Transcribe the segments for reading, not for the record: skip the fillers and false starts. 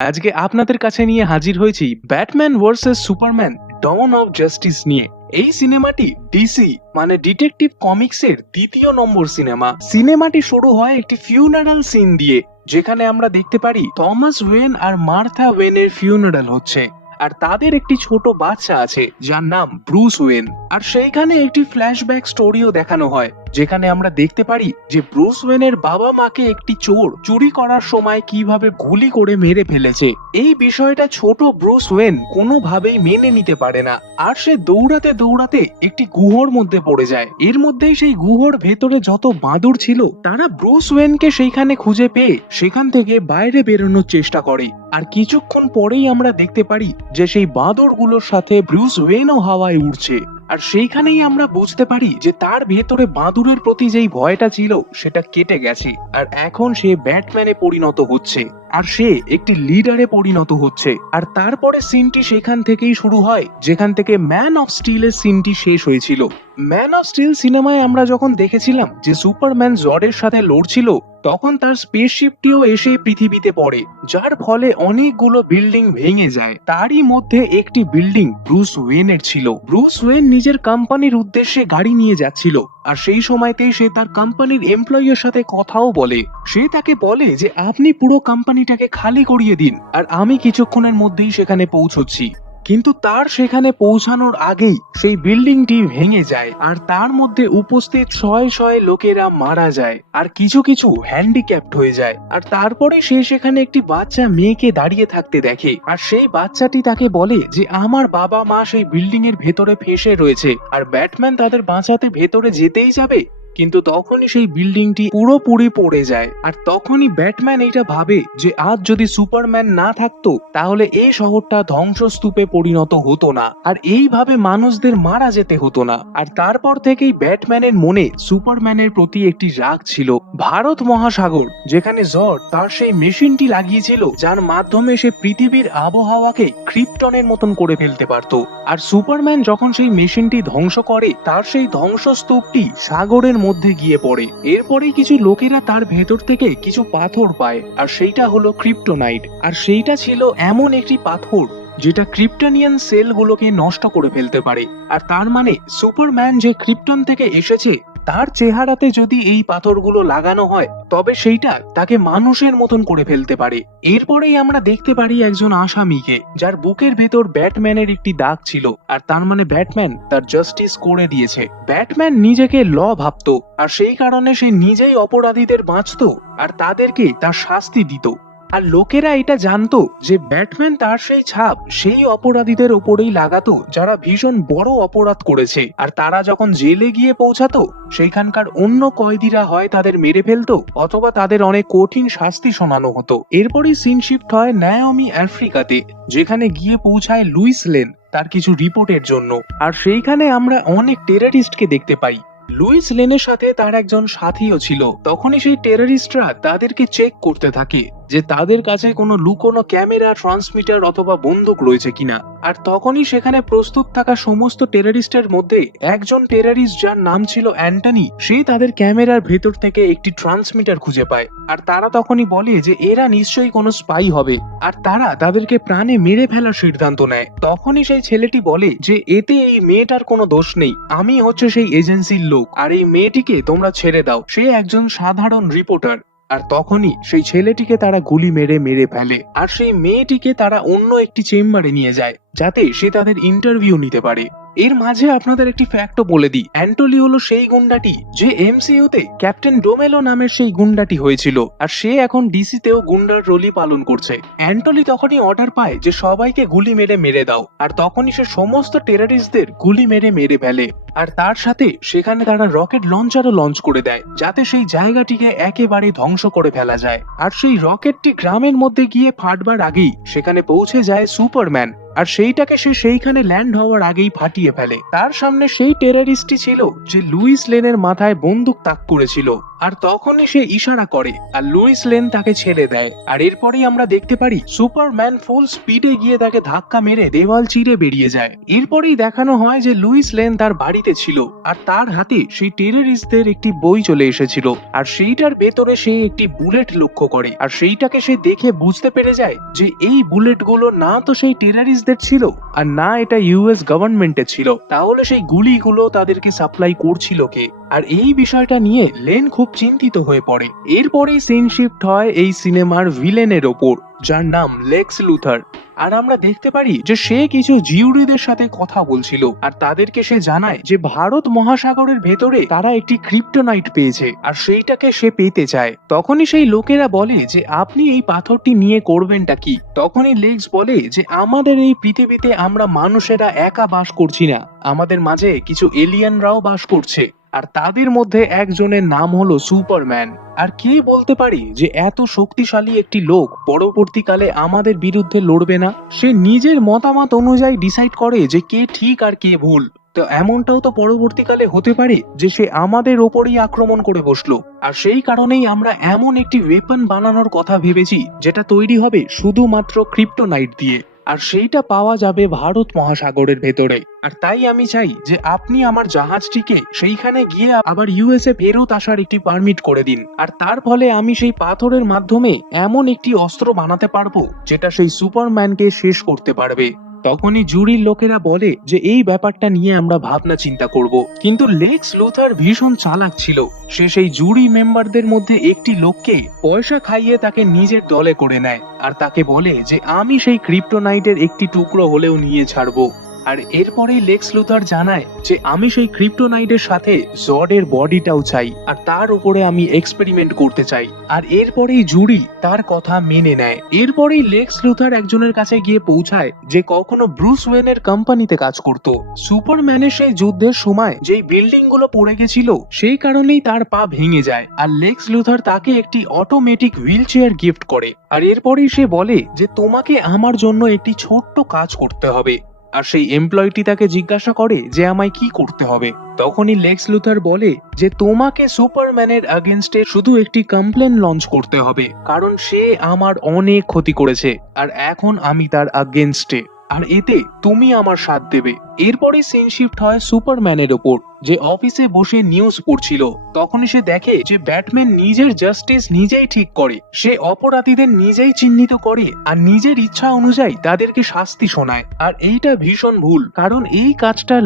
আজকে আপনাদের কাছে নিয়ে হাজির হয়েছি Batman versus Superman dawn of justice নিয়ে। এই সিনেমাটি ডিসি মানে ডিটেকটিভ কমিক্সের দ্বিতীয় নম্বর সিনেমা। সিনেমাটি শুরু হয় একটি ফিউনারাল সিন দিয়ে, যেখানে আমরা দেখতে পারি থমাস ওয়েন আর মার্থা ওয়েনের ফিউনারাল হচ্ছে, আর তাদের একটি ছোট বাচ্চা আছে যার নাম ব্রুস ওয়েন। আর সেইখানে একটি ফ্ল্যাশব্যাক স্টোরিও দেখানো হয়, যেখানে আমরা দেখতে পারি যে ব্রুস ওয়েনের বাবা মাকে একটি চোর চুরি করার সময় কিভাবে গুলি করে মেরে ফেলেছে। এই বিষয়টা ছোট ব্রুস ওয়েন কোনোভাবেই মেনে নিতে পারে না, আর সে দৌড়াতে দৌড়াতে একটি গুহর মধ্যে পড়ে যায়। এর মধ্যেই সেই গুহর ভেতরে যত বাঁদর ছিল তারা ব্রুস ওয়েনকে সেইখানে খুঁজে পেয়ে সেখান থেকে বাইরে বেরোনোর চেষ্টা করে। আর কিছুক্ষণ পরেই আমরা দেখতে পারি যে সেই বাঁদরগুলোর সাথে ব্রুস ওয়েনও হাওয়ায় উড়ছে। আর সেইখানেই আমরা বুঝতে পারি যে তার ভেতরে বাঁদুরের প্রতি যেই ভয়টা ছিল সেটা কেটে গেছে, আর এখন সে ব্যাটম্যানে পরিণত হচ্ছে, আর সে একটি লিডারে পরিণত হচ্ছে। আর তারপরে সিনটি সেখান থেকেই শুরু হয় যেখান থেকে ম্যান অফ স্টিলের সিনটি শেষ হয়েছিল। ম্যান অফ স্টিল সিনেমায় আমরা যখন দেখেছিলাম যে সুপারম্যান জর্ডের সাথে লড়ছিল, তখন তার স্পেসশিপটিও এসে পৃথিবীতে পড়ে, যার ফলে অনেকগুলো বিল্ডিং ভেঙে যায়। তারই মধ্যে একটি বিল্ডিং ব্রুস ওয়েনের ছিল। ব্রুস ওয়েন নিজের কোম্পানির উদ্দেশ্যে গাড়ি নিয়ে যাচ্ছিল, আর সেই সময়তেই সে তার কোম্পানির এমপ্লয়ির সাথে কথাও বলে। সে তাকে বলে যে আপনি পুরো কোম্পানিটাকে খালি করিয়ে দিন, আর আমি কিছুক্ষণের মধ্যেই সেখানে পৌঁছচ্ছি। কিন্তু তার সেখানে পৌঁছানোর আগেই সেই বিল্ডিংটি ভেঙে যায়, আর তার মধ্যে উপস্থিত শয়ে শয়ে লোকেরা মারা যায়, আর কিছু কিছু হ্যান্ডিক্যাপড হয়ে যায়। আর তারপরে সে সেখানে একটি বাচ্চা মেয়েকে দাঁড়িয়ে থাকতে দেখে, আর সেই বাচ্চাটি তাকে বলে যে আমার বাবা মা সেই বিল্ডিং এর ভেতরে ফেসে রয়েছে, আর ব্যাটম্যান তাদের বাঁচাতে ভেতরে যেতেই যাবে, কিন্তু তখনই সেই বিল্ডিংটি পুরোপুরি পড়ে যায়। আর তখনই ব্যাটম্যান এইটা ভাবে যে আজ যদি সুপারম্যান না থাকতো তাহলে এই শহরটা ধ্বংসস্তূপে পরিণত হতো না, আর এইভাবে মানুষদের মারা যেতে হতো না। আর তারপর থেকেই ব্যাটম্যানের মনে সুপারম্যানের প্রতি একটি রাগ ছিল। ভারত মহাসাগর, যেখানে জর্ড তার সেই মেশিনটি লাগিয়েছিল যার মাধ্যমে সে পৃথিবীর আবহাওয়াকে ক্রিপ্টনের মতন করে ফেলতে পারত, আর সুপারম্যান যখন সেই মেশিনটি ধ্বংস করে তার সেই ধ্বংসস্তূপটি সাগরের মধ্যে গিয়ে পড়ে। এরপরে কিছু লোকেরা তার ভেতর থেকে কিছু পাথর পায়, আর সেইটা হলো ক্রিপ্টোনাইট। আর সেইটা ছিল এমন একটি পাথর যেটা ক্রিপ্টোনিয়ান সেলগুলোকে নষ্ট করে ফেলতে পারে। আর তার মানে সুপারম্যান যে ক্রিপ্টন থেকে এসেছে তার চেহারাতে যদি এই পাথরগুলো লাগানো হয় তবে সেইটা তাকে মানুষের মতন করে ফেলতে পারে। এরপরেই আমরা দেখতে পারি একজন আসামিকে যার বুকের ভেতর ব্যাটম্যানের একটি দাগ ছিল, আর তার মানে ব্যাটম্যান তার জাস্টিস করে দিয়েছে। ব্যাটম্যান নিজেকে ল ভাবতো, আর সেই কারণে সে নিজেই অপরাধীদের বাঁচতো আর তাদেরকে তার শাস্তি দিত। আর লোকেরা এটা জানতো যে ব্যাটম্যান তার সেই ছাপ সেই অপরাধীদের উপরেই লাগাতো যারা ভীষণ বড় অপরাধ করেছে, আর তারা যখন জেলে গিয়ে পৌঁছাতো সেইখানকার অন্য কয়েদিরা হয় তাদের মেরে ফেলতো অথবা তাদের অনেক কঠিন শাস্তি শোনানো হতো। এরপরই সিন শিফট হয় নাওমি আফ্রিকাতে, যেখানে গিয়ে পৌঁছায় লুইস লেন তার কিছু রিপোর্টের জন্য। আর সেইখানে আমরা অনেক টেররিস্টকে দেখতে পাই। লুইস লেনের সাথে তার একজন সাথীও ছিল। তখনই সেই টেররিস্টরা তাদেরকে চেক করতে থাকে যে তাদের কাছে কোনো লুকোনো ক্যামেরা, ট্রান্সমিটার অথবা বন্দুক রয়েছে কিনা। আর তখনই সেখানে প্রস্তুত থাকা সমস্ত টেররিস্টের মধ্যে একজন টেররিস্ট যার নাম ছিল অ্যান্টনি, সে তাদের ক্যামেরার ভেতর থেকে একটি ট্রান্সমিটার খুঁজে পায়। আর তারা তখনই বলে যে এরা নিশ্চয়ই কোনো স্পাই হবে, আর তারা তাদেরকে প্রাণে মেরে ফেলার সিদ্ধান্ত নেয়। তখনই সেই ছেলেটি বলে যে এতে এই মেয়েটার কোনো দোষ নেই, আমি হচ্ছে সেই এজেন্সির লোক, আর এই মেয়েটিকে তোমরা ছেড়ে দাও, সে একজন সাধারণ রিপোর্টার। আর তখনই সেই ছেলেটিকে তারা গুলি মেরে মেরে ফেলে, আর সেই মেয়েটিকে তারা অন্য একটি চেম্বারে নিয়ে যায় যাতে সে তাদের ইন্টারভিউ নিতে পারে। এর মাঝে আপনাদের একটি ফ্যাক্টও বলে দিই, অ্যান্টলি হলো সেই গুন্ডাটি যে এমসিইউতে ক্যাপ্টেন ডোমেলো নামের সেই গুন্ডাটি হয়েছিল, আর সে এখন ডিসিতেও গুন্ডার রোলই পালন করছে। অ্যান্টলি তখনই অর্ডার পায় যে সবাইকে গুলি মেরে মেরে দাও, আর তখনই সে সমস্ত টেররিস্টদের গুলি মেরে মেরে ফেলে। আর তার সাথে সেখানে তারা রকেট লঞ্চারও লঞ্চ করে দেয় যাতে সেই জায়গাটিকে একেবারে ধ্বংস করে ফেলা যায়। আর সেই রকেটটি গ্রামের মধ্যে গিয়ে ফাটবার আগেই সেখানে পৌঁছে যায় সুপারম্যান, আর সেইটাকে সে সেইখানে ল্যান্ড হওয়ার আগেই ফাটিয়ে ফেলে। তার সামনে সেই টেররিস্টই ছিল যে লুইস লেনের মাথায় বন্দুক তাক করেছিল। আর তখনই সে ইশারা করে আর লুইস লেন তাকে ছেড়ে দেয়। আর এরপরেই আমরা দেখতে পারি সুপারম্যান ফুল স্পিডে গিয়ে তাকে ধাক্কা মেরে দেওয়াল চিরে বেরিয়ে যায়। এরপরেই দেখানো হয় যে লুইস লেন তার বাড়িতে ছিল আর তার হাতে সেই টেররিস্টদের একটি বই চলে এসেছিল। আর সেইটার ভেতরে সে একটি বুলেট লক্ষ্য করে আর সেইটাকে সে দেখে বুঝতে পেরে যায় যে এই বুলেটগুলো না তো সেই টেররিস্টদের ছিল আর না এটা ইউএস গভর্নমেন্টের ছিল। তাহলে সেই গুলিগুলো তাদেরকে সাপ্লাই করছিল কে? আর এই বিষয়টা নিয়ে লেন খুব চিন্তিত হয়ে পড়ে। এরপরেই সিন শিফট হয় এই সিনেমার ভিলেনের ওপর, যার নাম লেক্স লুথার। আর আমরা দেখতে পারি যে সে কিছু জিউরিদের সাথে কথা বলছিল আর তাদেরকে সে জানায় যে ভারত মহাসাগরের ভেতরে তারা একটি ক্রিপ্টোনাইট পেয়েছে আর সেইটাকে সে পেতে চায়। তখনই সেই লোকেরা বলে যে আপনি এই পাথরটি নিয়ে করবেনটা কি? তখনই লেক্স বলে যে আমাদের এই পৃথিবীতে আমরা মানুষেরা একা বাস করছি না, আমাদের মাঝে কিছু এলিয়েনরাও বাস করছে আর তাদের মধ্যে একজনের নাম হলো সুপারম্যান। আর কে বলতে পারি যে এত শক্তিশালী একটি লোক পরবর্তীকালে আমাদের বিরুদ্ধে লড়বে না? সে নিজের মতামত অনুযায়ী ডিসাইড করে যে কে ঠিক আর কে ভুল। তো এমনটাও তো পরবর্তীকালে হতে পারে যে সে আমাদের ওপরই আক্রমণ করে বসলো। আর সেই কারণেই আমরা এমন একটি ওয়েপন বানানোর কথা ভেবেছি যেটা তৈরি হবে শুধুমাত্র ক্রিপ্টোনাইট দিয়ে, আর সেইটা পাওয়া যাবে ভারত মহাসাগরের ভেতরে। আর তাই আমি চাই যে আপনি আমার জাহাজটিকে সেইখানে গিয়ে আবার ইউএসএ ফেরত আসার একটি পারমিট করে দিন। আর তার ফলে আমি সেই পাথরের মাধ্যমে এমন একটি অস্ত্র বানাতে পারবো যেটা সেই সুপারম্যানকে শেষ করতে পারবে। তখনই জুরির লোকেরা বলে যে এই ব্যাপারটা নিয়ে আমরা ভাবনা চিন্তা করব। কিন্তু লেক্স লুথার ভীষণ চালাক ছিল। সে সেই জুরি মেম্বারদের মধ্যে একটি লোককে পয়সা খাইয়ে তাকে নিজের দলে করে নেয় আর তাকে বলে যে আমি সেই ক্রিপ্টোনাইটের একটি টুকরো হলেও নিয়ে ছাড়বো। আর এরপরেই লেক্স লুথার জানায় যে আমি সেই ক্রিপ্টোনাইটের সাথে জডের বডিটাও চাই আর তার উপরে আমি এক্সপেরিমেন্ট করতে চাই। আর এরপরেই জুরি তার কথা মেনে নেয়। এরপরেই লেক্স লুথার একজনের কাছে গিয়ে পৌঁছায় যে কখনো ব্রুস ওয়েনের কোম্পানিতে কাজ করত। সুপারম্যানের সেই যুদ্ধের সময় যেই বিল্ডিং গুলো পড়ে গেছিল সেই কারণেই তার পা ভেঙে যায় আর লেক্স লুথার তাকে একটি অটোমেটিক হুইল চেয়ার গিফট করে। আর এরপরেই সে বলে যে তোমাকে আমার জন্য একটি ছোট্ট কাজ করতে হবে। আর সেই এমপ্লয়টি তাকে জিজ্ঞাসা করে যে আমায় কি করতে হবে। তখনই লেক্স লুথার বলে যে তোমাকে সুপারম্যানের এগেইনস্টে শুধু একটি কমপ্লেন লঞ্চ করতে হবে, কারণ সে আমার অনেক ক্ষতি করেছে আর এখন আমি তার এগেইনস্টে, আর এতে তুমি আমার সাথ দেবে। এরপরে সিন শিফট হয় সুপারম্যানের ওপর, যে অফিসে বসে নিউজ পড়ছিল। তখনই সে দেখে যে ব্যাটম্যান নিজের জাস্টিস নিজেই ঠিক করে, সে অপরাধীদের নিজেই চিহ্নিত করে আর নিজের ইচ্ছা অনুযায়ী তাদেরকে শাস্তি শোনায়। আর এইটা ভীষণ ভুল, কারণ এই কাজটা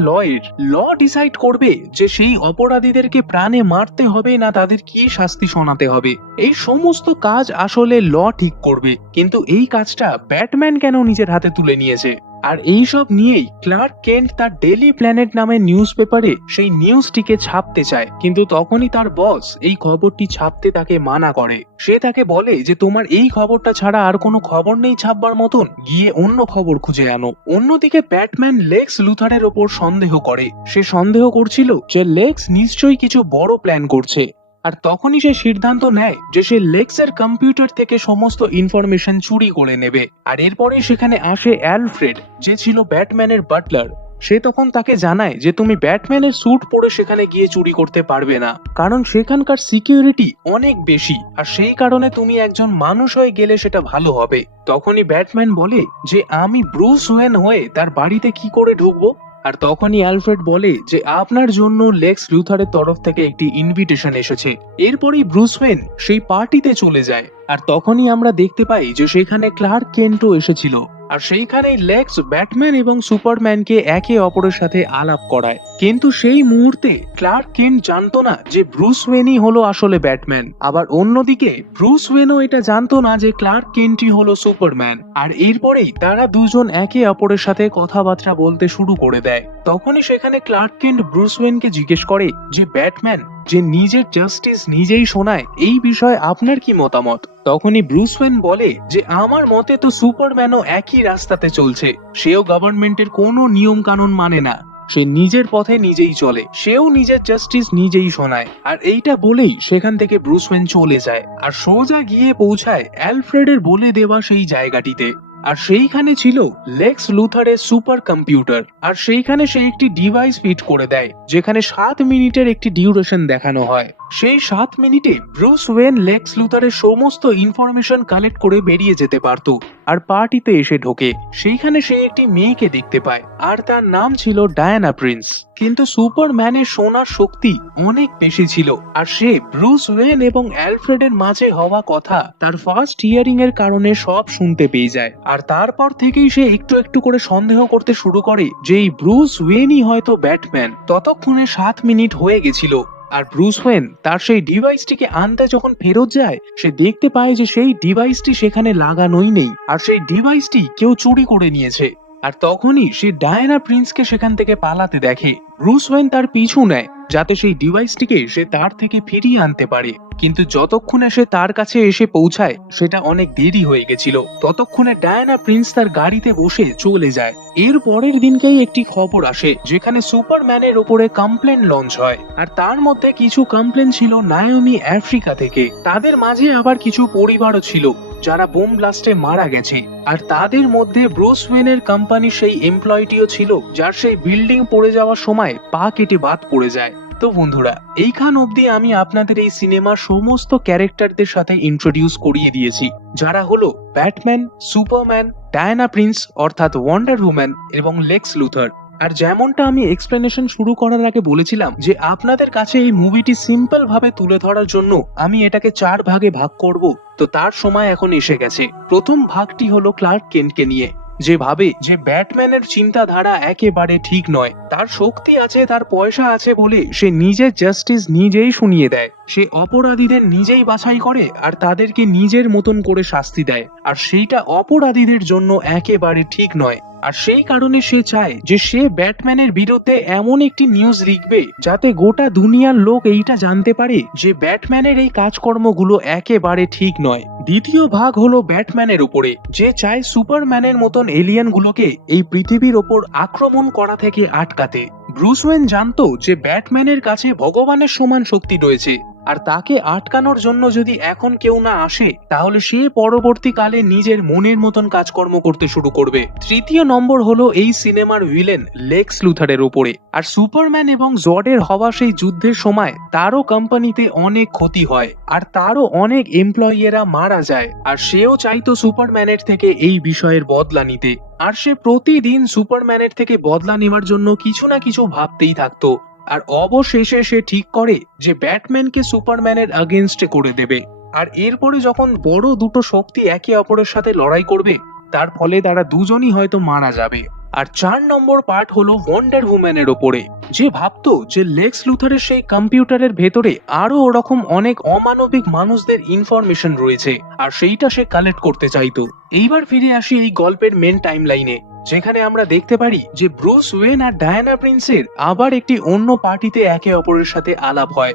ল ডিসাইড করবে যে সেই অপরাধীদেরকে প্রাণে মারতে হবে না তাদের কি শাস্তি শোনাতে হবে। এই সমস্ত কাজ আসলে ল ঠিক করবে, কিন্তু এই কাজটা ব্যাটম্যান কেন নিজের হাতে তুলে নিয়েছে? আর এই সব নিয়েই ক্লার্ক কেন্ট তার ডেইলি প্ল্যানেট নামে নিউজ পেপারে সেই নিউজটিকে ছাপতে চায়, কিন্তু তখনই তার বস এই খবরটি ছাপতে তাকে মানা করে। সে তাকে বলে যে তোমার এই খবরটা ছাড়া আর কোনো খবর নেই ছাপবার মতন, গিয়ে অন্য খবর খুঁজে আনো। অন্যদিকে ব্যাটম্যান লেক্স লুথারের ওপর সন্দেহ করে। সে সন্দেহ করছিল যে লেক্স নিশ্চয়ই কিছু বড় প্ল্যান করছে। আর তখনই সে সিদ্ধান্ত নেয় যে সে লেক্সের কম্পিউটার থেকে সমস্ত ইনফরমেশন চুরি করে নেবে। আর এরপরে সেখানে আসে অ্যালফ্রেড, যে ছিল ব্যাটম্যানের বাটলার। সে তখন তাকে জানায় যে তুমি ব্যাটম্যানের স্যুট পরে সেখানে গিয়ে চুরি করতে পারবে না, কারণ সেখানকার সিকিউরিটি অনেক বেশি, আর সেই কারণে তুমি একজন মানুষ হয়ে গেলে সেটা ভালো হবে। তখনই ব্যাটম্যান বলে যে আমি ব্রুস ওয়েন হয়ে তার বাড়িতে কি করে ঢুকবো? আর তখনই অ্যালফ্রেড বলে যে আপনার জন্য লেক্স লুথারের তরফ থেকে একটি ইনভিটেশন এসেছে। এরপরেই ব্রুস ওয়েন সেই পার্টিতে চলে যায়। আর তখনই আমরা দেখতে পাই যে সেখানে ক্লার্ক কেন্টও এসেছিল। আর সেইখানেই লেক্স ব্যাটম্যান এবং সুপারম্যানকে একে অপরের সাথে আলাপ করায়, কিন্তু সেই মুহূর্তে ক্লার্ক কেন্ট জানতো না যে ব্রুস ওয়েনই হলো আসলে ব্যাটম্যান। আবার অন্যদিকে ব্রুস ওয়েনও এটা জানতো না যে ক্লার্ক কেন্টই হলো সুপারম্যান। আর এরপরেই তারা দুজন একে অপরের সাথে কথাবার্তা বলতে শুরু করে দেয়। তখনই সেখানে ক্লার্ক কেন্ট ব্রুস ওয়েনকে জিজ্ঞেস করে যে ব্যাটম্যান যে নিজের জাস্টিস নিজেই শোনায়, এই বিষয়ে আপনার কি মতামত? তখনই ব্রুস ওয়েন বলে যে আমার মতে তো সুপারম্যানও একই রাস্তাতে চলছে, সেও গভর্নমেন্টের কোনো নিয়ম কানুন মানে না, সে নিজের পথে নিজেই চলে, সেও নিজের জাস্টিস নিজেই শোনায়। আর এইটা বলেই সেখান থেকে ব্রুস ওয়েন চলে যায় আর সোজা গিয়ে পৌঁছায় অ্যালফ্রেডের বলে দেওয়া সেই জায়গাটিতে। আর সেইখানে ছিল লেক্স লুথারের সুপার কম্পিউটার। আর সেইখানে সে একটি ডিভাইস ফিট করে দেয় যেখানে 7 মিনিটের একটি ডিউরেশন দেখানো হয়। সেই 7 মিনিটে ব্রুস ওয়েন লেক্স লুথারের সমস্ত ইনফরমেশন কালেক্ট করে বেরিয়ে যেতে পারত। আর পার্টিতে এসে ঢোকে, সেইখানে সে একটি মেয়েকে দেখতে পায় আর তার নাম ছিল ডায়ানা প্রিন্স। কিন্তু সুপারম্যানের শোনার শক্তি অনেক বেশি ছিল আর সে ব্রুস ওয়েন এবং অ্যালফ্রেডের মাঝে হওয়া কথা তার ফার্স্ট হিয়ারিং এর কারণে সব শুনতে পেয়ে যায়। আর তারপর থেকেই সে একটু একটু করে সন্দেহ করতে শুরু করে যে এই ব্রুস ওয়েনই হয়তো ব্যাটম্যান। ততক্ষণে 7 মিনিট হয়ে গেছিল। আর ব্রুস ওয়েন তার সেই ডিভাইসটিকে আনতে যখন ফেরত যায়, সে দেখতে পায় যে সেই ডিভাইসটি সেখানে লাগানোই নেই আর সেই ডিভাইসটি কেউ চুরি করে নিয়েছে। আর তখনই সে ডায়ানা প্রিন্সকে সেখান থেকে পালাতে দেখে। ব্রুস ওয়েন তার পিছু নেয় যাতে সেই ডিভাইসটিকে সে তার থেকে ফিরিয়ে আনতে পারে, কিন্তু যতক্ষণে সে তার কাছে এসে পৌঁছায় সেটা অনেক দেরি হয়ে গেছিল। ততক্ষণে ডায়ানা প্রিন্স তার গাড়িতে বসে চলে যায়। এর পরের দিনকেই একটি খবর আসে যেখানে সুপারম্যানের ওপরে কমপ্লেন লঞ্চ হয়। আর তার মধ্যে কিছু কমপ্লেন ছিল নায়োমি আফ্রিকা থেকে। তাদের মাঝে আবার কিছু পরিবারও ছিল যারা বোম ব্লাস্টে মারা গেছে। আর তাদের মধ্যে ব্রুস ওয়েনের কোম্পানির সেই এমপ্লয়টিও ছিল যার সেই বিল্ডিং পড়ে যাওয়ার সময় পা কেটে বাদ পড়ে যায়। তো বন্ধুরা, এইখান অবধি আমি আপনাদের এই সিনেমার সমস্ত ক্যারেক্টারদের সাথে ইন্ট্রোডিউস করিয়ে দিয়েছি, যারা হলো ব্যাটম্যান, সুপারম্যান, ডায়ানা প্রিন্স অর্থাৎ ওয়ান্ডার উম্যান এবং লেক্স লুথার। আর যেমনটা আমি এক্সপ্লেনেশন শুরু করার আগে বলেছিলাম যে আপনাদের কাছে এই মুভিটি সিম্পল ভাবে তুলে ধরার জন্য আমি এটাকে 4 ভাগে ভাগ করব, তো তার সময় এখন এসে গেছে। প্রথম ভাগটি হলো ক্লার্ক কেন্টকে নিয়ে, যে ভাবে যে ব্যাটম্যানের চিন্তাধারা একেবারে ঠিক নয়। তার শক্তি আছে, তার পয়সা আছে বলে সে নিজের জাস্টিস নিজেই শুনিয়ে দেয়। সে অপরাধীদের নিজেই বাছাই করে আর তাদেরকে নিজের মতন করে শাস্তি দেয়, আর সেইটা অপরাধীদের জন্য একেবারে ঠিক নয়। আর সেই কারণে সে চায় যে সে ব্যাটম্যানের বিরুদ্ধে এমন একটি নিউজ লিখবে যাতে গোটা দুনিয়ার লোক এইটা জানতে পারে যে ব্যাটম্যানের এই কাজকর্মগুলো একেবারে ঠিক নয়। দ্বিতীয় ভাগ হলো ব্যাটম্যানের উপরে, যে চায় সুপারম্যানের মতন এলিয়েনগুলোকে এই পৃথিবীর ওপর আক্রমণ করা থেকে আটকাতে। ব্রুস ওয়েন জানতো যে ব্যাটম্যানের কাছে ভগবানের সমান শক্তি রয়েছে, আর তাকে আটকানোর জন্য যদি এখন কেউ না আসে তাহলে সে পরবর্তীকালে নিজের মনের মতন কাজকর্ম করতে শুরু করবে। তৃতীয় নম্বর হলো এই সিনেমার ভিলেন লেক্স লুথারের উপরে। আর সুপারম্যান এবং জর্ডের হওয়া সেই যুদ্ধের সময় তারও কোম্পানিতে অনেক ক্ষতি হয় আর তারও অনেক এমপ্লয়িরা মারা যায়। আর সেও চাইতো সুপারম্যানের থেকে এই বিষয়ের বদলা নিতে। আর সে প্রতিদিন সুপারম্যানের থেকে বদলা নেওয়ার জন্য কিছু না কিছু ভাবতেই থাকতো। আর অবশেষে সে ঠিক করে যে ব্যাটম্যানকে সুপারম্যানের আগেনস্টে করে দেবে। আর এরপরে যখন বড় দুটো শক্তি একে অপরের সাথে লড়াই করবে, তার ফলে তারা দুজনই হয়তো মারা যাবে। আর 4 নম্বর পার্ট হলো ওয়ান্ডার উম্যানের ওপরে, যে ভাবতো যে লেক্স লুথারের সেই কম্পিউটারের ভেতরে আরো ওরকম অনেক অমানবিক মানুষদের ইনফরমেশন রয়েছে আর সেইটা সে কালেক্ট করতে চাইতো। এইবার ফিরে আসি এই গল্পের মেন টাইম লাইনে, যেখানে আমরা দেখতে পারি যে ব্রুস ওয়েন আর ডায়ানা প্রিন্সের আবার একটি অন্য পার্টিতে একে অপরের সাথে আলাপ হয়।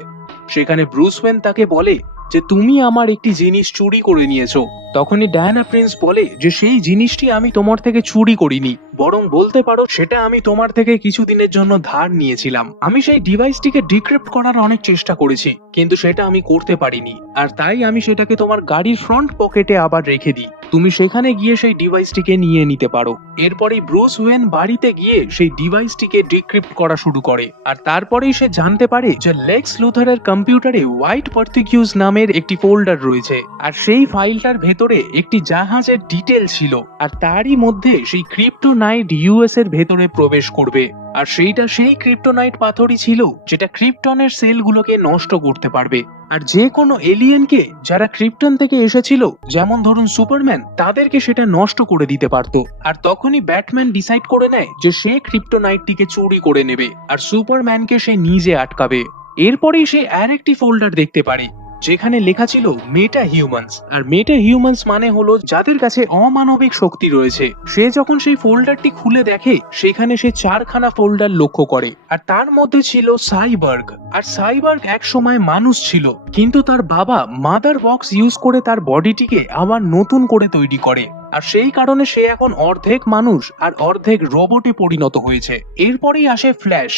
সেখানে ব্রুস ওয়েন তাকে বলে যে তুমি আমার একটি জিনিস চুরি করে নিয়েছো। তখনই ডায়ানা প্রিন্স বলে যে সেই জিনিসটি আমি তোমার থেকে চুরি করিনি, বরং বলতে পারো সেটা আমি তোমার থেকে কিছুদিনের জন্য ধার নিয়েছিলাম। আমি সেই ডিভাইসটিকে ডিক্রিপ্ট করার অনেক চেষ্টা করেছি, কিন্তু সেটা আমি করতে পারিনি, আর তাই আমি সেটাকে তোমার গাড়ির ফ্রন্ট পকেটে আবার রেখে দিই। তুমি সেখানে গিয়ে সেই ডিভাইসটিকে নিয়ে নিতে পারো। এরপরেই ব্রুস ওয়েন বাড়িতে গিয়ে সেই ডিভাইসটিকে ডিক্রিপ্ট করা শুরু করে। আর তারপরেই সে জানতে পারে যে লেক্স লুথারের কম্পিউটারে হোয়াইট পার্টিকিউস নামের একটি ফোল্ডার রয়েছে, আর সেই ফাইলটার ভেতরে একটি জাহাজের ডিটেল ছিল, আর তারই মধ্যে সেই ক্রিপ্টোনাইট ইউএস এর ভেতরে প্রবেশ করবে। আর সেইটা সেই ক্রিপ্টোনাইট পাথরই ছিল যেটা ক্রিপ্টনের সেলগুলোকে নষ্ট করতে পারবে। আর যে কোনো এলিয়েনকে যারা ক্রিপ্টন থেকে এসেছিল, যেমন ধরুন সুপারম্যান, তাদেরকে সেটা নষ্ট করে দিতে পারতো। আর তখনই ব্যাটম্যান ডিসাইড করে নেয় যে সে ক্রিপ্টোনাইটটিকে চুরি করে নেবে আর সুপারম্যানকে সে নিজে আটকাবে। এরপরেই সে আরেকটি ফোল্ডার দেখতে পারে যেখানে লেখা ছিল মেটা হিউম্যানস। আর মেটা হিউম্যানস মানে হলো যাদের কাছে অমানবিক শক্তি রয়েছে। সে যখন সেই ফোল্ডারটি খুলে দেখে সেখানে সে 4খানা ফোল্ডার লক্ষ্য করে, আর তার মধ্যে ছিল সাইবার্গ। আর সাইবার্গ এক সময় মানুষ ছিল, কিন্তু তার বাবা মাদার বক্স ইউজ করে তার বডিটিকে আবার নতুন করে তৈরি করে। আর সেই কারণে সে এখন অর্ধেক মানুষ আর অর্ধেক রোবটে পরিণত হয়েছে। এরপরেই আসে ফ্ল্যাশ,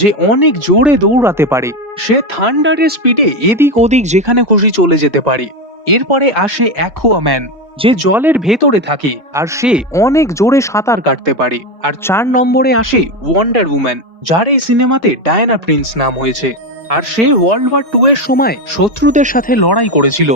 যে অনেক জোরে দৌড়াতে পারে। সে থান্ডারের স্পিডে এদিক ওদিক যেখানে খুশি চলে যেতে পারে। এরপরে আসে অ্যাকুয়াম্যান, যে জলের ভেতরে থাকে আর সে অনেক জোরে সাঁতার কাটতে পারে। আর 4 নম্বরে আসে ওয়ান্ডার উম্যান, যার এই সিনেমাতে ডায়ানা প্রিন্স নাম হয়েছে। আর সে ওয়ার্ল্ড ওয়ার 2 এর সময় শত্রুদের সাথে লড়াই করেছিল।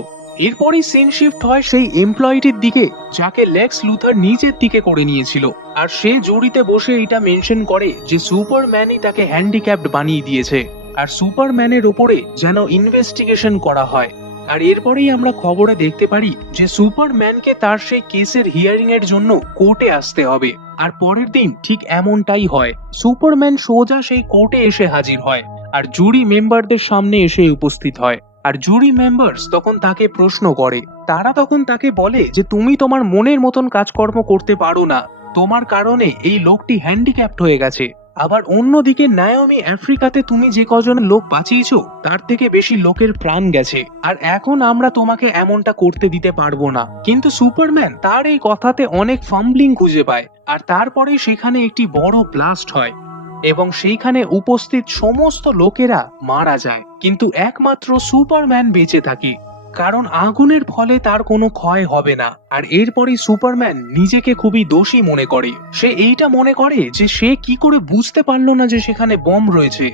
এরপরই সিন শিফট হয় সেই এমপ্লয়িটির দিকে যাকে লেক্স লুথার নিজের দিকে করে নিয়েছিল। আর সে জুরিতে বসে এটা মেনশন করে যে সুপারম্যানই তাকে হ্যান্ডিক্যাপড বানিয়ে দিয়েছে আর সুপারম্যানের উপরে যেন ইনভেস্টিগেশন করা হয়। আর এরপরেই আমরা খবরে দেখতে পারি যে সুপারম্যানকে তার সেই কেসের হিয়ারিং এর জন্য কোর্টে আসতে হবে। আর পরের দিন ঠিক এমনটাই হয়, সুপারম্যান সোজা সেই কোর্টে এসে হাজির হয় আর জুরি মেম্বারদের সামনে এসে উপস্থিত হয়। আর জুরি মেম্বার্স তখন তাকে প্রশ্ন করে, তারা তখন তাকে বলে যে তুমি তোমার মনের মতন কাজকর্ম করতে পারো না, তোমার কারণে এই লোকটি হ্যান্ডিক্যাপড হয়ে গেছে। আবার অন্যদিকে নায়োমি আফ্রিকাতে তুমি যে কজন লোক বাঁচিয়েছো তার থেকে বেশি লোকের প্রাণ গেছে, আর এখন আমরা তোমাকে এমনটা করতে দিতে পারবো না। কিন্তু সুপারম্যান তার এই কথাতে অনেক ফাম্বলিং খুঁজে পায় আর তারপরে সেখানে একটি বড় ব্লাস্ট হয় এবং সেইখানে উপস্থিত সমস্ত লোকেরা মারা যায়, কিন্তু একমাত্র সুপারম্যান বেঁচে থাকে, কারণ আগুনের ফলে তার কোনো ক্ষয় হবে না। আর এরপরই সুপারম্যান নিজেকে খুবই দোষী মনে করে। সে এইটা মনে করে যে সে কি করে বুঝতে পারলো না যে সেখানে বোম রয়েছে।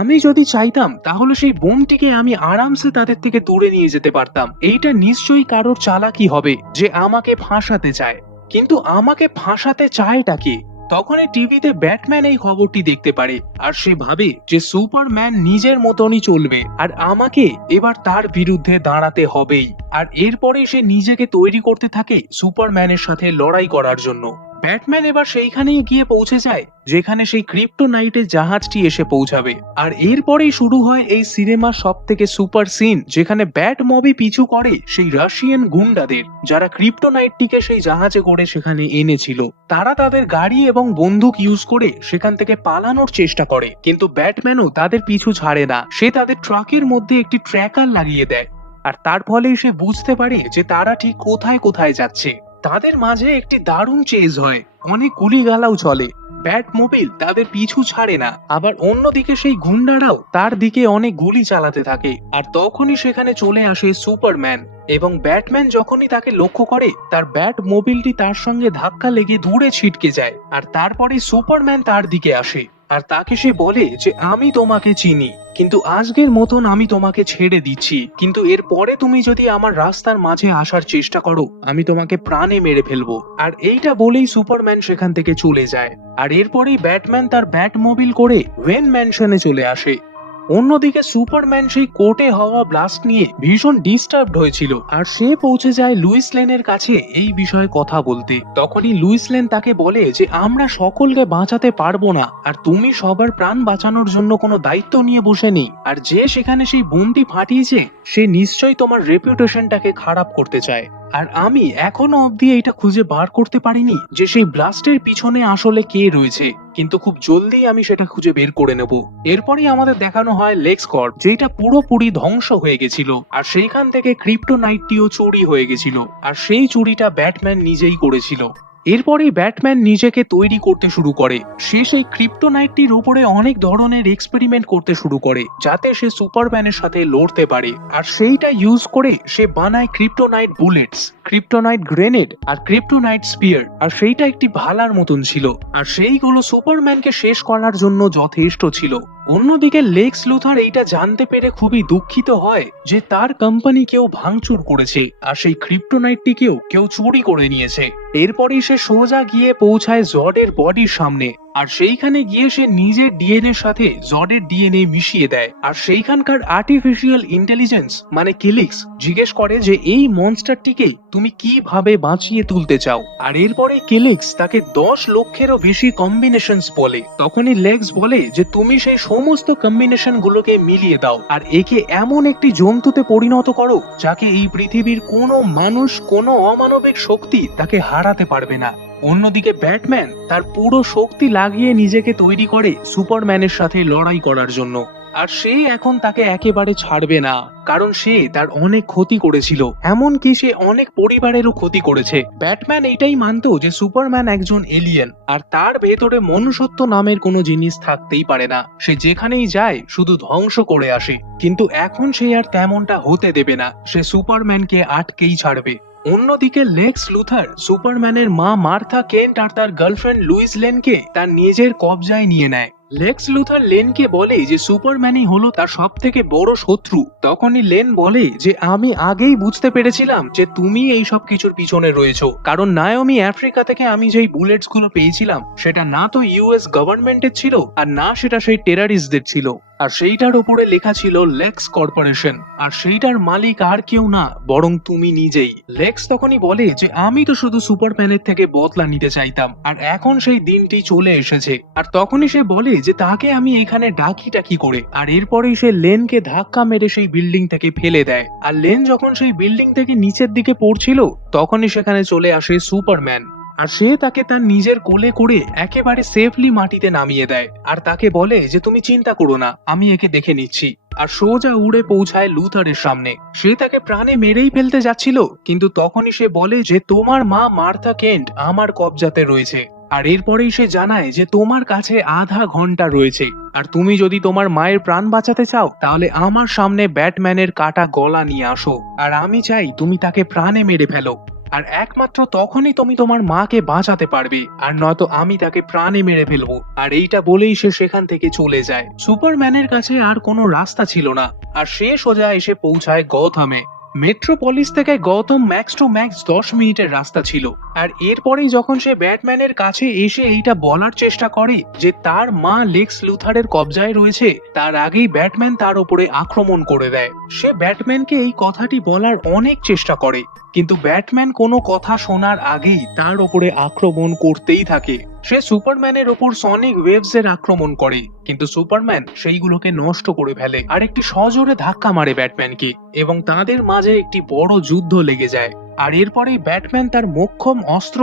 আমি যদি চাইতাম তাহলে সেই বোমটিকে আমি আরামসে তাদের থেকে দূরে নিয়ে যেতে পারতাম। এইটা নিশ্চয়ই কারোর চালাকি হবে যে আমাকে ফাঁসাতে চায়, কিন্তু আমাকে ফাঁসাতে চায়টা কি? তখনই টিভিতে ব্যাটম্যান এই খবরটি দেখতে পারে আর সে ভাবে যে সুপারম্যান নিজের মতনই চলবে আর আমাকে এবার তার বিরুদ্ধে দাঁড়াতে হবেই। আর এরপরেই সে নিজেকে তৈরি করতে থাকে সুপারম্যানের সাথে লড়াই করার জন্য। ব্যাটম্যান এবার সেইখানেই গিয়ে পৌঁছে যায় যেখানে সেই ক্রিপ্টোনাইটের জাহাজটি এসে পৌঁছাবে। আর এরপরেই শুরু হয় এই সিনেমার সব থেকে সুপার সিন, যেখানে ব্যাট মবি পিছু করে সেই রাশিয়ান গুন্ডাদের যারা ক্রিপ্টোনাইটটিকে সেই জাহাজে করে সেখানে এনেছিল। তারা তাদের গাড়ি এবং বন্দুক ইউজ করে সেখান থেকে পালানোর চেষ্টা করে, কিন্তু ব্যাটম্যানও তাদের পিছু ছাড়ে না। সে তাদের ট্রাকের মধ্যে একটি ট্র্যাকার লাগিয়ে দেয় আর তার ফলেই সে বুঝতে পারে যে তারা ঠিক কোথায় কোথায় যাচ্ছে। তাদের মাঝে একটি দারুণ চেজ হয়, অনেক গুলিগালাও চলে। ব্যাটমোবিল তাদের পিছু ছাড়ে না, আবার অন্যদিকে সেই গুন্ডারাও তার দিকে অনেক গুলি চালাতে থাকে। আর তখনই সেখানে চলে আসে সুপারম্যান এবং ব্যাটম্যান যখনই তাকে লক্ষ্য করে তার ব্যাট মোবিলটি তার সঙ্গে ধাক্কা লেগে দূরে ছিটকে যায়। আর তারপরে সুপারম্যান তার দিকে আসে আর তাকে সে বলে যে আমি তোমাকে চিনি, কিন্তু আজকের মতন আমি তোমাকে ছেড়ে দিচ্ছি, কিন্তু এরপরে তুমি যদি আমার রাস্তার মাঝে আসার চেষ্টা করো আমি তোমাকে প্রাণে মেরে ফেলবো। আর এইটা বলেই সুপারম্যান সেখান থেকে চলে যায়। আর এরপরেই ব্যাটম্যান তার ব্যাট মোবিল করে ওয়েন ম্যানশনে চলে আসে। অন্যদিকে সুপারম্যান সেই কোর্টে হওয়া ব্লাস্ট নিয়ে ভীষণ ডিস্টার্বড হয়েছিল আর সে পৌঁছে যায় লুইস লেনের কাছে এই বিষয়ে কথা বলতে। তখনই লুইস লেন তাকে বলে যে আমরা সকলকে বাঁচাতে পারবো না, আর তুমি সবার প্রাণ বাঁচানোর জন্য কোনো দায়িত্ব নিয়ে বসে নেই, আর যে সেখানে সেই বোমটি ফাটিয়েছে সে নিশ্চয়ই তোমার রেপুটেশনটাকে খারাপ করতে চায়। আর আমি এখনো অব্দি এটা খুঁজে বার করতে পারিনি যে সেই ব্লাস্টের পিছনে আসলে কে রয়েছে, কিন্তু খুব জলদি আমি সেটা খুঁজে বের করে নেব। এরপরই আমাদের দেখানো হয় লেক্স কর্প, যেটা পুরোপুরি ধ্বংস হয়ে গেছিল আর সেইখান থেকে ক্রিপ্টোনাইটটিও চুরি হয়ে গেছিল, আর সেই চুরিটা ব্যাটম্যান নিজেই করেছিল। এরপরই ব্যাটম্যান নিজেকে তৈরি করতে শুরু করে। সে সেই ক্রিপ্টোনাইটটির উপরে অনেক ধরনের এক্সপেরিমেন্ট করতে শুরু করে যাতে সে সুপারম্যানের সাথে লড়তে পারে, আর সেইটা ইউজ করে সে বানায় ক্রিপ্টোনাইট বুলেটস, ক্রিপ্টোনাইট গ্রেনেড আর ক্রিপ্টোনাইট স্পিয়ার। আর সেইটা একটি ভালার মতন ছিল আর সেইগুলো সুপারম্যানকে শেষ করার জন্য যথেষ্ট ছিল। অন্যদিকে লেক্স লুথার এইটা জানতে পেরে খুবই দুঃখিত হয় যে তার কোম্পানি কেউ ভাঙচুর করেছে আর সেই ক্রিপ্টোনাইটটিকেও কেউ চুরি করে নিয়েছে। এরপরই সে সোজা গিয়ে পৌঁছায় জডের বডির সামনে আর সেইখানে গিয়ে সে নিজের ডিএনএ সাথে জডের ডিএনএ মিশিয়ে দেয়। আর সেইখানকার আর্টিফিশিয়াল ইন্টেলিজেন্স মানে কিলিক্স জিজ্ঞেস করে যে এই মনস্টারটিকে তুমি কিভাবে বাঁচিয়ে তুলতে চাও। আর এরপরে কিলিক্স তাকে 10 লক্ষেরও বেশি কম্বিনেশনস বলে। তখনই লেক্স বলে যে তুমি সেই সমস্ত কম্বিনেশন গুলোকে মিলিয়ে দাও আর একে এমন একটি জন্তুতে পরিণত করো যাকে এই পৃথিবীর কোনো মানুষ, কোনো অমানবিক শক্তি তাকে হারাতে পারবে না। অন্যদিকে ব্যাটম্যান তার পুরো শক্তি লাগিয়ে নিজেকে তৈরি করে সুপারম্যানের সাথে লড়াই করার জন্য, আর সে এখন তাকে একেবারে ছাড়বে না, কারণ সে তার অনেক ক্ষতি করেছিল, এমনকি সে অনেক পরিবারেরও ক্ষতি করেছে। ব্যাটম্যান এইটাই মানতো যে সুপারম্যান একজন এলিয়েন আর তার ভেতরে মনুষ্যত্ব নামের কোনো জিনিস থাকতেই পারে না, সে যেখানেই যায় শুধু ধ্বংস করে আসে। কিন্তু এখন সে আর তেমনটা হতে দেবে না, সে সুপারম্যানকে আটকেই ছাড়বে। অন্যদিকে লেক্স লুথার সুপারম্যানের মা মার্থা কেন্ট আর তার গার্লফ্রেন্ড লুইস লেনকে তার নিজের কবজায় নিয়ে নেয়। লেক্স লুথার লেনকে বলে যে সুপারম্যানই হলো তার সব থেকে বড় শত্রু। তখনই লেন বলে যে আমি আগেই বুঝতে পেরেছিলাম যে তুমি এই সব কিছুর পিছনে রয়েছো, কারণ নায়োমি আফ্রিকা থেকে আমি যেই বুলেটস গুলো পেয়েছিলাম সেটা না তো ইউএস গভর্নমেন্টের ছিল আর না সেটা সেই টেরারিস্টদের ছিল, আর সেইটার উপরে লেখা ছিল লেক্স কর্পোরেশন, আর সেইটার মালিক আর কেউ না বরং তুমি নিজেই। লেক্স তখনই বলে যে আমি তো শুধু সুপারম্যানের থেকে বদলা নিতে চাইতাম, আর এখন সেই দিনটি চলে এসেছে। আর তখনই সে বলে যে তাকে আমি এখানে ডাকি করে, আর এরপরেই সে লেনকে ধাক্কা মেরে সেই বিল্ডিং থেকে ফেলে দেয়। আর লেন যখন সেই বিল্ডিং থেকে নিচের দিকে পড়ছিল তখনই সেখানে চলে আসে সুপারম্যান, আর সে তাকে তার নিজের কোলে করে একেবারে সেফলি মাটিতে নামিয়ে দেয়, আর তাকে বলে যে তুমি চিন্তা করো না, আমি একে দেখে নিচ্ছি। আর সোজা উড়ে পৌঁছায় লুথারের সামনে। সে তাকে প্রাণে মেরেই ফেলতে যাচ্ছিল, কিন্তু তখনই সে বলে যে তোমার মা মার্থা কেন্ট আমার কবজাতে রয়েছে, আর এরপরেই সে জানায় যে তোমার কাছে আধা ঘন্টা রয়েছে, আর তুমি যদি তোমার মায়ের প্রাণ বাঁচাতে চাও তাহলে আমার সামনে ব্যাটম্যানের কাটা গলা নিয়ে আসো, আর আমি চাই তুমি তাকে প্রাণে মেরে ফেলো, আর একমাত্র তখনই তুমি তোমার মাকে বাঁচাতে পারবে, আর নয়তো আমি তাকে প্রাণে মেরে ফেলবো। আর এইটা বলেই সে সেখান থেকে চলে যায়। সুপারম্যানের কাছে আর কোনো রাস্তা ছিল না, আর সে সোজা এসে পৌঁছায় গথমে। মেট্রোপলিস থেকে গৌতম ম্যাক্স টু ম্যাক্স 10 মিনিটের রাস্তা ছিল। আর এরপরেই যখন সে ব্যাটম্যানের কাছে এসে এইটা বলার চেষ্টা করে যে তার মা লেক্স লুথারের কবজায় রয়েছে, তার আগেই ব্যাটম্যান তার উপরে আক্রমণ করে দেয়। সে ব্যাটম্যানকে এই কথাটি বলার অনেক চেষ্টা করে, কিন্তু ব্যাটম্যান কোনো কথা শোনার আগেই তার উপরে আক্রমণ করতেই থাকে। সে সুপারম্যানের ওপর সনিক ওয়েভস এর আক্রমণ করে, কিন্তু সুপারম্যান সেইগুলোকে নষ্ট করে ফেলে আর একটি সজোরে ধাক্কা মারে ব্যাটম্যানকে, এবং তাদের মাঝে একটি বড় যুদ্ধ লেগে যায়। আর এরপরেই ব্যাটম্যান তার মোক্ষম অস্ত্র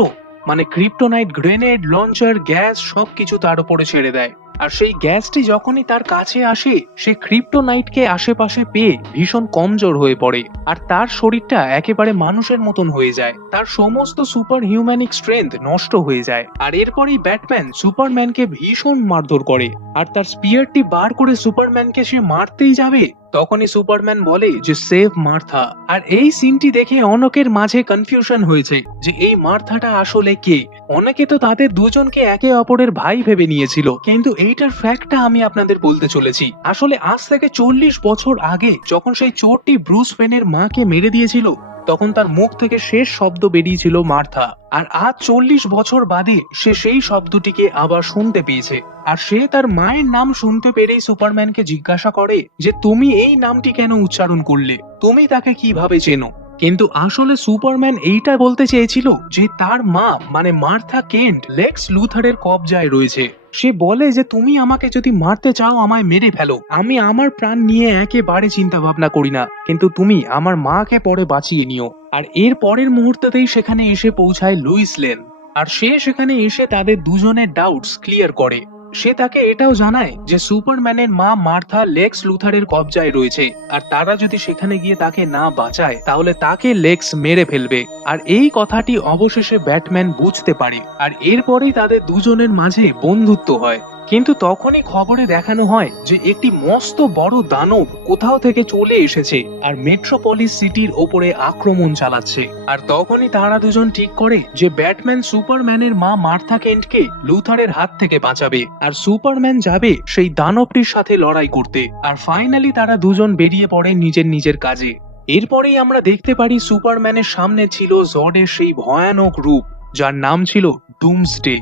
মানে ক্রিপ্টোনাইট গ্রেনেড লঞ্চার গ্যাস সবকিছু তার উপরে ছেড়ে দেয়। আর সেই গ্যাসটি যখনই তার কাছে আসে সে ক্রিপ্টোনাইটকে আশেপাশে পেয়ে ভীষণ কমজোর হয়ে পড়ে, আর তার শরীরটা একেবারে মানুষের মতন হয়ে যায়। তার সমস্ত সুপার হিউম্যানিক স্ট্রেংথ নষ্ট হয়ে যায়। আর এরপরেই ব্যাটম্যান সুপারম্যানকে ভীষণ মারধর করে, আর তার স্পিয়ারটি বার করে সুপারম্যানকে সে মারতেই যাবে, তখনই সুপারম্যান বলে যে সেভ মার্থা। আর এই সিনটি দেখে অনেকের মাঝে কনফিউশন হয়েছে যে এই মার্থাটা আসলে কে। অনেকে তো তাদের দুজনকে একে অপরের ভাই ভেবে নিয়েছিল, কিন্তু এইটার ফ্যাক্টটা আমি আপনাদের বলতে চলেছি। আসলে আজ থেকে 40 বছর আগে যখন সেই চোরটি ব্রুস ওয়েনের মাকে মেরে দিয়েছিল, তখন তার মুখ থেকে শেষ শব্দ বেরিয়েছিল মার্থা। আর আজ 40 বছর বাদে সে সেই শব্দটিকে আবার শুনতে পেয়েছে, আর সে তার মায়ের নাম শুনতে পেরেই সুপারম্যানকে জিজ্ঞাসা করে যে তুমি এই নামটি কেন উচ্চারণ করলে, তুমি তাকে কিভাবে চেনো। কিন্তু আসলে সুপারম্যান এইটা বলতে চেয়েছিল যে তার মা মানে মার্থা কেন্ট লেক্স লুথারের কবজায় রয়েছে। সে বলে যে তুমি আমাকে যদি মারতে চাও আমায় মেরে ফেলো, আমি আমার প্রাণ নিয়ে একেবারে চিন্তা ভাবনা করি না, কিন্তু তুমি আমার মাকে পরে বাঁচিয়ে নিও। আর এর পরের মুহূর্তেতেই সেখানে এসে পৌঁছায় লুইস লেন, আর সে সেখানে এসে তাদের দুজনের ডাউটস ক্লিয়ার করে। সে তাকে এটাও জানায় যে সুপারম্যানের মা মার্থা লেক্স লুথারের কবজায় রয়েছে, আর তারা যদি সেখানে গিয়ে তাকে না বাঁচায় তাহলে তাকে লেক্স মেরে ফেলবে। আর এই কথাটি অবশেষে ব্যাটম্যান বুঝতে পারে, আর এরপরেই তাদের দুজনের মাঝে বন্ধুত্ব হয়। কিন্তু তখনই খবরে দেখানো হয় যে একটি মস্ত বড় দানব কোথাও থেকে চলে এসেছে আর মেট্রোপলিস সিটির ওপরে আক্রমণ চালাচ্ছে। আর তখনই তারা দুজন ঠিক করে যে ব্যাটম্যান সুপারম্যানের মা মার্থা কেন্টকে লুথারের হাত থেকে বাঁচাবে, আর সুপারম্যান যাবে সেই দানবটির সাথে লড়াই করতে। আর ফাইনালি তারা দুজন বেরিয়ে পড়ে নিজের নিজের কাজে। এরপরেই আমরা দেখতে পারি সুপারম্যানের সামনে ছিল জর্ডের সেই ভয়ানক রূপ যার নাম ছিল ডুমসডে।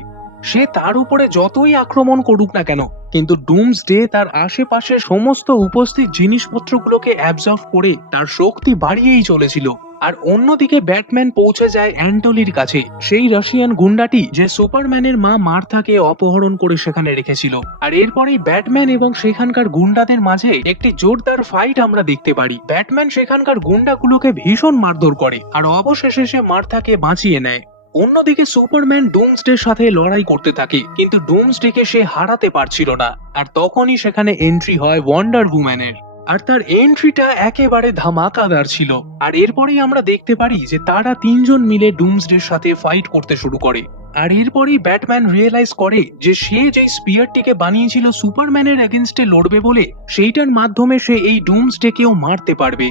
সে তার উপরে যতই আক্রমণ করুক না কেন, কিন্তু ডুমসডে তার আশেপাশে সমস্ত উপস্থিত জিনিসপত্রগুলোকে অ্যাবজর্ব করে তার শক্তি বাড়িয়েই চলেছিল। আর অন্যদিকে ব্যাটম্যান পৌঁছে যায় অ্যান্টলির কাছে, সেই রাশিয়ান গুন্ডাটি যে সুপারম্যানের মা মার্থাকে অপহরণ করে সেখানে রেখেছিল। আর এরপরেই ব্যাটম্যান এবং সেখানকার গুন্ডাদের মাঝে একটি জোরদার ফাইট আমরা দেখতে পারি। ব্যাটম্যান সেখানকার গুন্ডাগুলোকে ভীষণ মারধর করে, আর অবশেষে সে মার্থাকে বাঁচিয়ে নেয়। অন্যদিকে সুপারম্যান ডুমসডের সাথে লড়াই করতে থাকে, কিন্তু ডুমসডেকে সে হারাতে পারছিল না। আর তখনই সেখানে এন্ট্রি হয় ওয়ান্ডার উম্যানের, আর তার এন্ট্রিটা একেবারে ধামাকাদার ছিল। আর এরপরেই আমরা দেখতে পারি যে তারা তিনজন মিলে ডুমসডের সাথে ফাইট করতে শুরু করে। আর এরপরেই ব্যাটম্যান রিয়েলাইজ করে যে সে যেই স্পিয়ারটিকে বানিয়েছিল সুপারম্যানের এগেইনস্টে লড়বে বলে, সেইটার মাধ্যমে সে এই ডুমসডেকেও মারতে পারবে।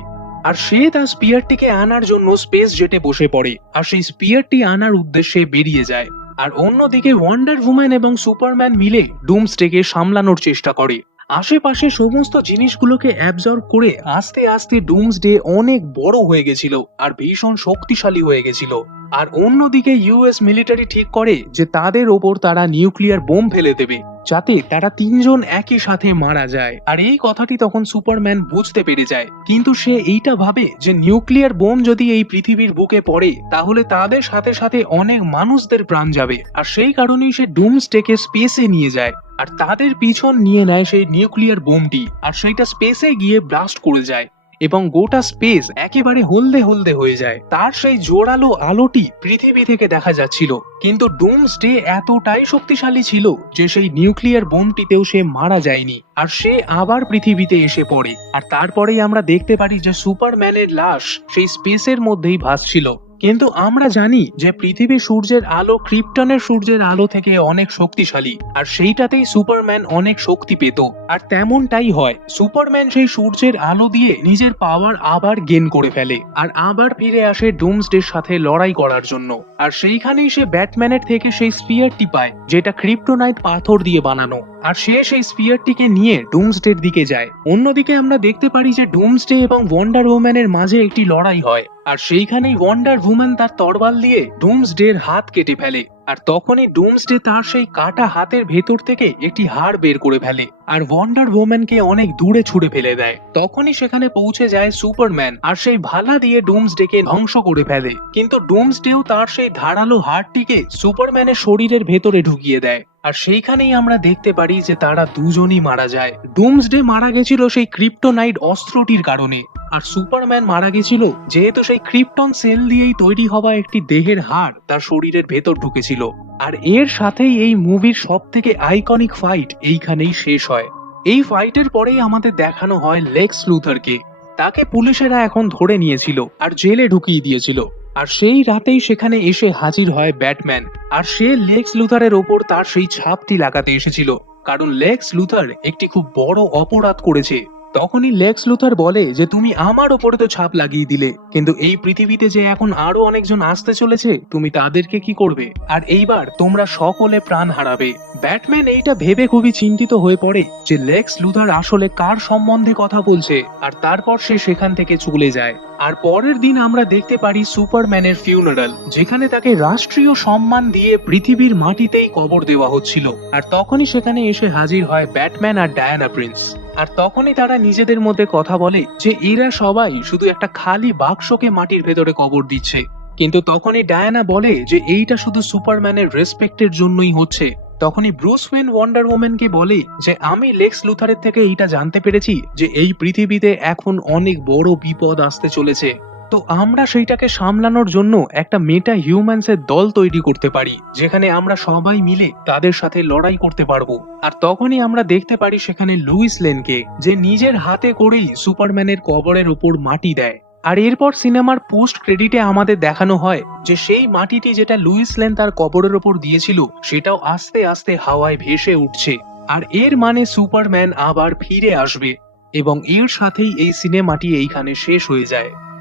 আর সে তার স্পিয়ারটিকে আনার জন্য স্পেস জেটে বসে পড়ে আর সেই স্পিয়ারটি আনার উদ্দেশ্যে বেরিয়ে যায়। আর অন্যদিকে ওয়ান্ডার উম্যান এবং সুপারম্যান মিলে ডুমসডেকে সামলানোর চেষ্টা করে। আশেপাশে সমস্ত জিনিসগুলোকে অ্যাবজর্ব করে আস্তে আস্তে ডুমসডে অনেক বড় হয়ে গেছিল আর ভীষণ শক্তিশালী হয়ে গেছিল। আর অন্যদিকে ইউএস মিলিটারি ঠিক করে যে তাদের ওপর তারা নিউক্লিয়ার বোম ফেলে দেবে, যাতে তারা তিনজন একই সাথে মারা যায়। আর এই কথাটি তখন সুপারম্যান বুঝতে পেরে যায়, কিন্তু সে এইটা ভাবে যে নিউক্লিয়ার বোম যদি এই পৃথিবীর বুকে পড়ে তাহলে তাদের সাথে সাথে অনেক মানুষদের প্রাণ যাবে। আর সেই কারণেই সে ডুমসডেকে স্পেসে নিয়ে যায় আর তাদের পিছন নিয়ে নেয় সেই নিউক্লিয়ার বোমটি, আর সেইটা স্পেসে গিয়ে ব্লাস্ট করে যায় এবং গোটা স্পেস একেবারে হলদে হলদে হয়ে যায়। তার সেই জোরালো আলোটি পৃথিবী থেকে দেখা যাচ্ছিল, কিন্তু ডুমসডে এতটাই শক্তিশালী ছিল যে সেই নিউক্লিয়ার বোমটিতেও সে মারা যায়নি আর সে আবার পৃথিবীতে এসে পড়ে। আর তারপরেই আমরা দেখতে পারি যে সুপারম্যানের লাশ সেই স্পেসের মধ্যেই ভাসছিল। কিন্তু আমরা জানি যে পৃথিবী সূর্যের আলো ক্রিপ্টনের সূর্যের আলো থেকে অনেক শক্তিশালী, আর সেইটাতেই সুপারম্যান অনেক শক্তি পেত। আর তেমনটাই হয়, সুপারম্যান সেই সূর্যের আলো দিয়ে নিজের পাওয়ার আবার গেইন করে ফেলে আর আবার ফিরে আসে ডুমসডের সাথে লড়াই করার জন্য। আর সেইখানেই সে ব্যাটম্যানের থেকে সেই স্পিয়ারটি পায়, যেটা ক্রিপ্টোনাইট পাথর দিয়ে বানানো। আর সে সেই স্পিয়ারটিকে নিয়ে ডুমসডের দিকে যায়। অন্যদিকে আমরা দেখতে পারি যে ডুমসডে এবং ওয়ান্ডার ওম্যানের মাঝে একটি লড়াই হয়, আর সেইখানেই ওয়ান্ডার উম্যান তার তরবাল দিয়ে ডুমসডের হাত কেটে ফেলে। আর তখনই ডুমসডে তার সেই কাটা হাতের ভেতর থেকে একটি হাড় বের করে ফেলে আর ওয়ান্ডার ওম্যানকে অনেক দূরে ছুড়ে ফেলে দেয়। তখনই সেখানে পৌঁছে যায় সুপারম্যান আর সেই ভালা দিয়ে ডুমসডেকে ধ্বংস করে ফেলে, কিন্তু ডুমসডেও তার সেই ধারালো হাড়টিকে সুপারম্যানের শরীরের ভেতরে ঢুকিয়ে দেয়। আর সেইখানেই আমরা দেখতে পারি যে তারা দুজনই মারা যায়। ডুমসডে মারা গেছিল সেই ক্রিপ্টোনাইট অস্ত্রটির কারণে, আর সুপারম্যান মারা গেছিল যেহেতু সেই ক্রিপ্টন সেল দিয়েই তৈরি হওয়া একটি দেহের হাড় তার শরীরের ভেতর ঢুকেছিল। আর এর সাথেই এই মুভির সব থেকে আইকনিক ফাইট এইখানেই শেষ হয়। এই ফাইটের পরেই আমাদের দেখানো হয় লেক্স লুথারকে। তাকে পুলিশেরা এখন ধরে নিয়েছিল আর জেলে ঢুকিয়ে দিয়েছিল। আর সেই রাতেই সেখানে এসে হাজির হয় ব্যাটম্যান, আর সে লেক্স লুথারের ওপর তার সেই ছাপটি লাগাতে এসেছিল, কারণ লেক্স লুথার একটি খুব বড় অপরাধ করেছে। তখনই লেক্স লুথার বলে যে তুমি আমার ওপরে তো ছাপ লাগিয়ে দিলে, কিন্তু এই পৃথিবীতে যে এখন আরো অনেকজন আসতে চলেছে তুমি তাদেরকে কি করবে, আর এইবার তোমরা সকলে প্রাণ হারাবে। ব্যাটম্যান এইটা ভেবে খুবই চিন্তিত হয়ে পড়ে যে লেক্স লুথার আসলে কার সম্বন্ধে কথা বলছে, আর তারপর সে সেখান থেকে চলে যায়। আর পরের দিন আমরা দেখতে পারি সুপারম্যানের ফিউনারাল, যেখানে তাকে রাষ্ট্রীয় সম্মান দিয়ে পৃথিবীর মাটিতেই কবর দেওয়া হচ্ছিল। আর তখনই সেখানে এসে হাজির হয় ব্যাটম্যান আর ডায়ানা প্রিন্স। আর তখনই তারা নিজেদের মধ্যে কথা বলে যে এরা সবাই শুধু একটা খালি বাক্সকে মাটির ভেতরে কবর দিচ্ছে। কিন্তু তখনই ডায়ানা বলে যে এইটা শুধু সুপারম্যানের রেসপেক্টের জন্যই হচ্ছে। তখনই ব্রুস ওয়েন ওয়ান্ডার ওম্যানকে বলে যে আমি লেক্স লুথারের থেকে এইটা জানতে পেরেছি যে এই পৃথিবীতে এখন অনেক বড় বিপদ আসতে চলেছে, তো আমরা সেইটাকে সামলানোর জন্য একটা মেটা হিউম্যানসের দল তৈরি করতে পারি, যেখানে আমরা সবাই মিলে তাদের সাথে লড়াই করতে পারবো। আর তখনই আমরা দেখতে পারি সেখানে লুইস লেনকে, যে নিজের হাতে করেই সুপারম্যানের কবরের উপর মাটি দেয়। আর এরপর সিনেমার পোস্ট ক্রেডিটে আমাদের দেখানো হয় যে সেই মাটিটি যেটা লুইস লেন তার কবরের উপর দিয়েছিল সেটাও আস্তে আস্তে হাওয়ায় ভেসে উঠছে। আর এর মানে সুপারম্যান আবার ফিরে আসবে, এবং এর সাথেই এই সিনেমাটি এইখানে শেষ হয়ে যায়।